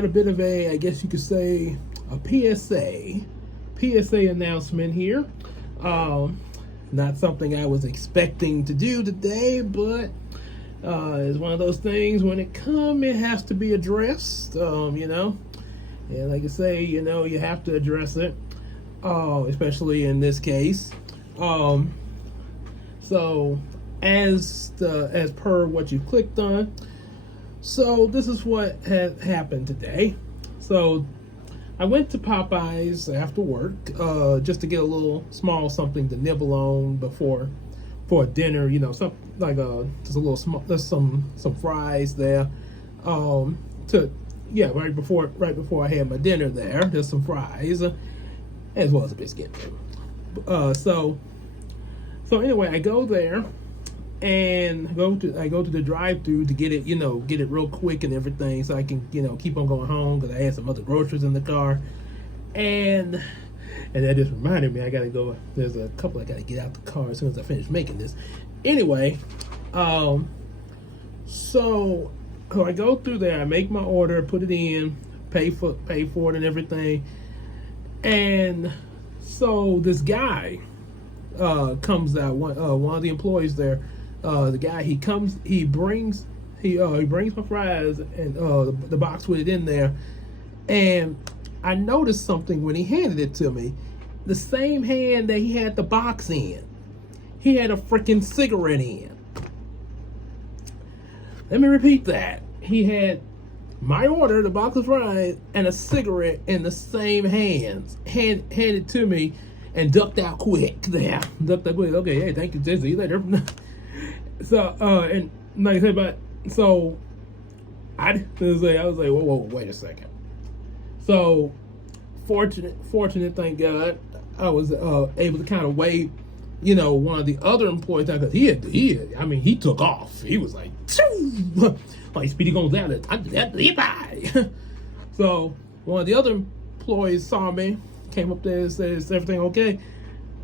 got a bit of a, I guess you could say, a PSA announcement here. Not something I was expecting to do today, but it's one of those things when it comes, it has to be addressed, And like I say, you have to address it, especially in this case. So as per what you clicked on, so this is what had happened today. So I went to Popeyes after work, just to get a little small something to nibble on for dinner. Something like just a little small, there's some fries there. Right before I had my dinner there, there's some fries, as well as a biscuit. So anyway, I go there and I go to the drive-through to get it, get it real quick and everything, so I can, keep on going home because I had some other groceries in the car, and that just reminded me I gotta go. There's a couple I gotta get out the car as soon as I finish making this. Anyway, so I go through there, I make my order, put it in, pay for it and everything, and so this guy comes out, one of the employees there. The guy, he brings my fries and the box with it in there, and I noticed something when he handed it to me. The same hand that he had the box in, he had a freaking cigarette in. Let me repeat that. He had my order, the box of fries, and a cigarette in the same hands. Handed to me and ducked out quick. There, ducked out quick. Okay, hey, thank you, Jesse. See you later. So, and like I said, I was like, whoa, wait a second. So, fortunate, thank God, I was able to kind of wave, one of the other employees down, because he took off. He was like, like Speedy Gonzales, I'm that Levi. So, one of the other employees saw me, came up there and said, is everything okay?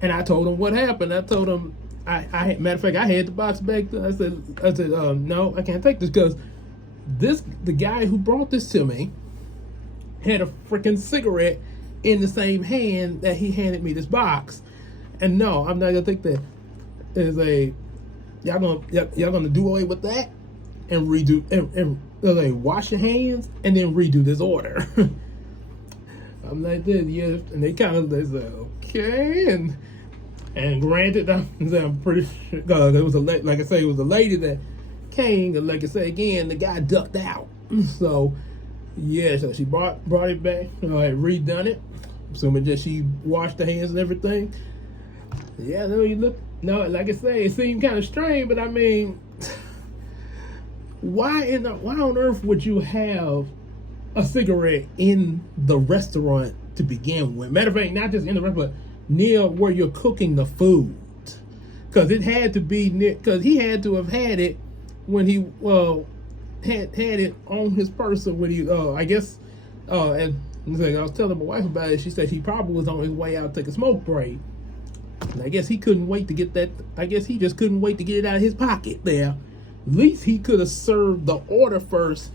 And I told him what happened. I told him, matter of fact, I had the box back there. I said, no, I can't take this, because the guy who brought this to me had a freaking cigarette in the same hand that he handed me this box. And no, I'm not gonna take that as y'all gonna do away with that and redo and like wash your hands and then redo this order. I'm like this, yeah, and they said okay, and granted, I'm pretty sure it was like I say, it was a lady that came, and like I say again, the guy ducked out. So yeah, so she brought it back, had redone it, assuming that she washed the hands and everything. Yeah, no, like I say, it seemed kind of strange, but I mean, why on earth would you have a cigarette in the restaurant to begin with? Matter of fact, not just in the restaurant, but near where you're cooking the food, because it had to be near, because he had to have had it when he had it on his person when he I guess and I was telling my wife about it. She said he probably was on his way out to take a smoke break, and I guess he couldn't wait to get that. I guess he just couldn't wait to get it out of his pocket there. At least he could have served the order first,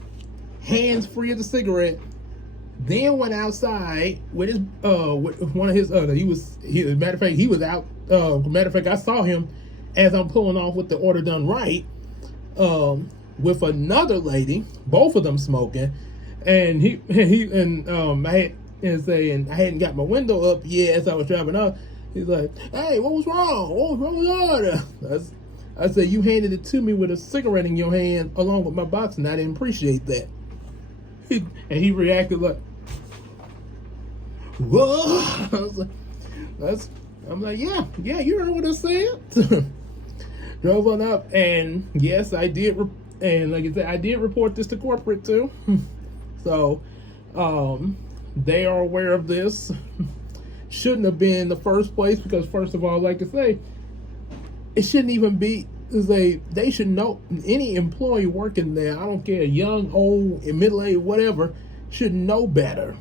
hands free of the cigarette, then went outside with his with one of his matter of fact, he was out. Matter of fact, I saw him as I'm pulling off with the order done right, with another lady, both of them smoking, and I hadn't got my window up yet as I was driving up. He's like, "Hey, what was wrong? What was wrong with the order?" I said, "You handed it to me with a cigarette in your hand along with my box, and I didn't appreciate that." And he reacted like, "Whoa!" I'm like, yeah, you heard what I said. Drove on up, and yes, I did. And like I said, I did report this to corporate too. So, they are aware of this. Shouldn't have been in the first place, because first of all, like I say, it shouldn't even be. They should know, any employee working there, I don't care, young, old, middle-aged, whatever, should know better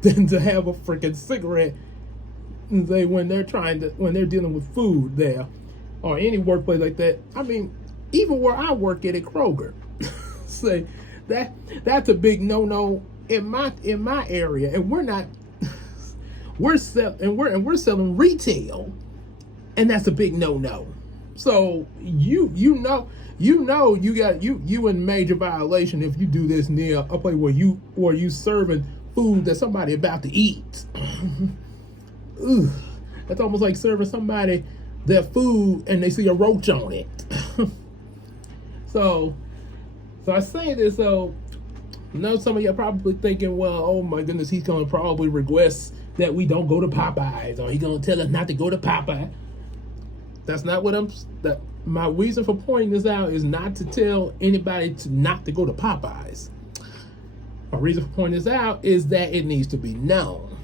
than to have a freaking cigarette when they're dealing with food there, or any workplace like that. I mean, even where I work at Kroger, say that's a big no-no in my area, and we're not we're selling retail, and that's a big no. So you know you in major violation if you do this near a place where you serving food that somebody about to eat. Ugh, that's almost like serving somebody their food and they see a roach on it. So I say this, so I know some of you are probably thinking, well, oh my goodness, he's gonna probably request that we don't go to Popeyes, or he's gonna tell us not to go to Popeyes. That's not what my reason for pointing this out is not to tell anybody not to go to Popeyes. My reason for pointing this out is that it needs to be known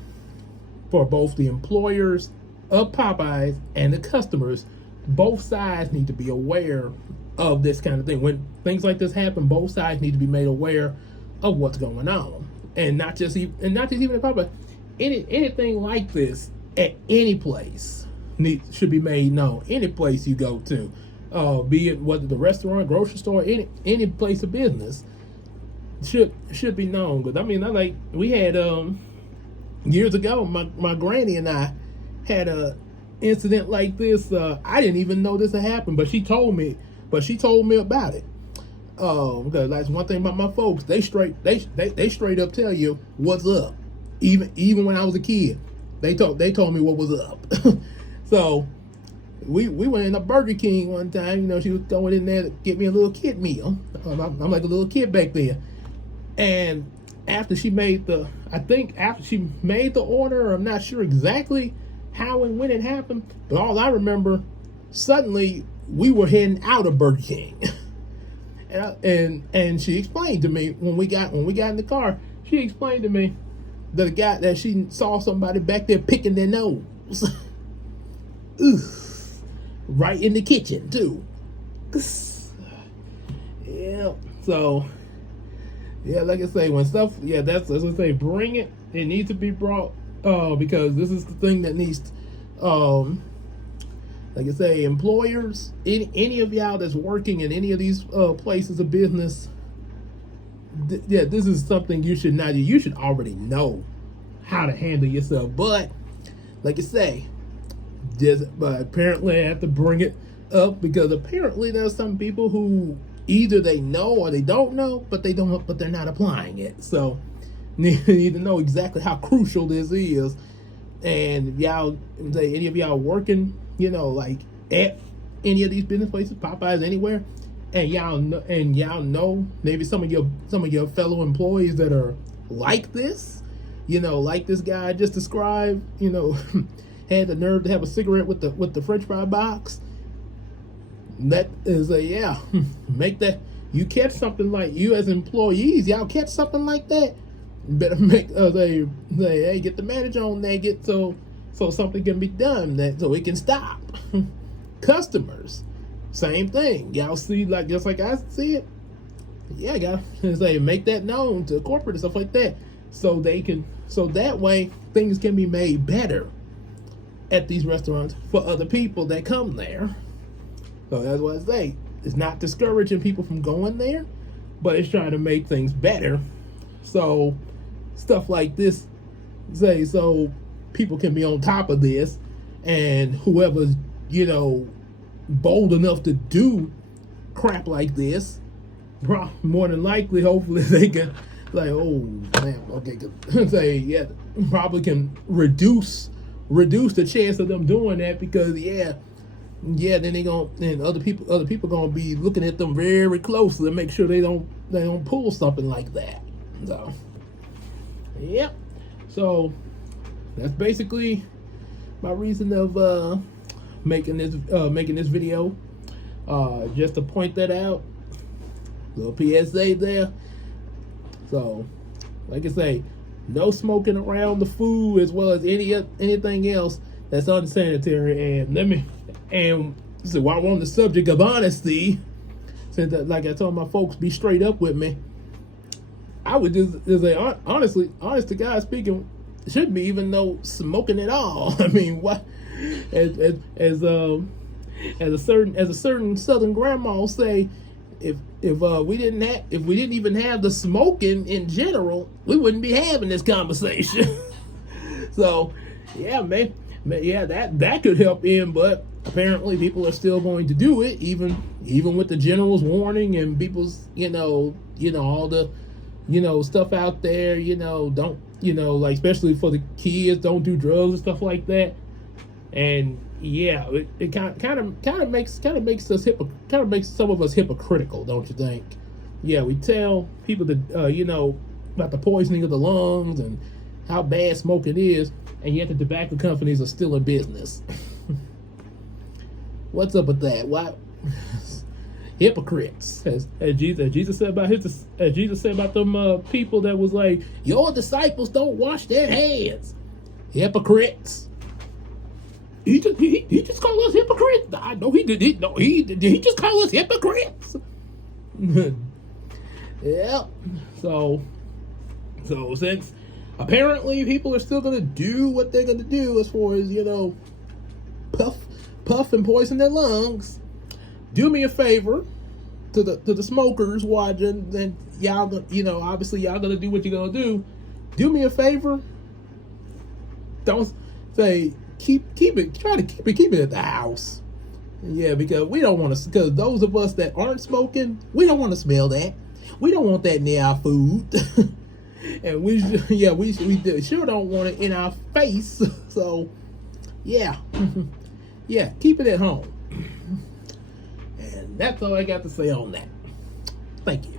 for both the employers of Popeyes and the customers. Both sides need to be aware of this kind of thing. When things like this happen, both sides need to be made aware of what's going on, and not just even at Popeyes. Anything like this at any place should be made known. Any place you go to, be it whether the restaurant, grocery store, any place of business, should be known. Because I mean, we had years ago, my granny and I had a incident like this. I didn't even know this had happened, but she told me about it. Because that's one thing about my folks. They straight up tell you what's up. Even when I was a kid, they told me what was up. So we went in a Burger King one time. You know, she was going in there to get me a little kid meal. I'm like a little kid back then. And after she made the order, I'm not sure exactly how and when it happened, but all I remember, suddenly we were heading out of Burger King. And she explained to me when we got in the car, she explained to me that she saw somebody back there picking their nose. Ugh. Right in the kitchen too. Yeah. So yeah, like I say, when stuff, yeah, that's as I say, bring it. It needs to be brought, because this is the thing that needs, like I say, employers, any of y'all that's working in any of these places of business, this is something you should not do. You should already know how to handle yourself. But like I say, but apparently I have to bring it up because apparently there's some people who either they know or they don't know, but they're not applying it. So you need to know exactly how crucial this is. And y'all, any of y'all working, like at any of these business places, Popeyes, anywhere, and y'all know maybe some of your fellow employees that are like this, like this guy I just described, had the nerve to have a cigarette with the French fry box. That is make that, you catch something like, you as employees, y'all catch something like that, you better make say, hey, get the manager on that, so something can be done, so it can stop. Customers, same thing. Y'all see, just like I see it. Yeah, gotta say, make that known to corporate and stuff like that, so that way things can be made better at these restaurants for other people that come there. So that's what I say. It's not discouraging people from going there, but it's trying to make things better. So stuff like this, so people can be on top of this, and whoever's, bold enough to do crap like this, more than likely, hopefully they can, oh man, okay, say, probably can reduce the chance of them doing that, because then other people gonna be looking at them very closely to make sure they don't pull something like that. So yep. So that's basically my reason of making this video. Just to point that out. Little PSA there. So, like I say, no smoking around the food as well as anything else that's unsanitary. And so while we're on the subject of honesty, since like I told my folks, be straight up with me, I would just say, honestly, honest to God speaking, shouldn't be even no smoking at all. I mean, what? As a certain Southern grandma will say, if we didn't even have the smoking in general, we wouldn't be having this conversation. So, yeah, man, yeah, that could help in, but apparently people are still going to do it, even with the general's warning and people's, all the, stuff out there, don't, like, especially for the kids, don't do drugs and stuff like that. And yeah, it kind of makes some of us hypocritical, don't you think? Yeah, we tell people that about the poisoning of the lungs and how bad smoking is, and yet the tobacco companies are still in business. What's up with that? Why? Hypocrites, as Jesus said about them people that was like, your disciples don't wash their hands. Hypocrites. He just called us hypocrites. I know he did. He just call us hypocrites. Yeah. So since apparently people are still gonna do what they're gonna do as far as puff and poison their lungs, do me a favor to the smokers watching. Then y'all, obviously y'all gonna do what you're gonna do. Do me a favor. Don't say. Keep it at the house. Yeah, because we don't want to. Because those of us that aren't smoking, we don't want to smell that. We don't want that near our food, and we sure don't want it in our face. So, yeah, yeah, keep it at home. And that's all I got to say on that. Thank you.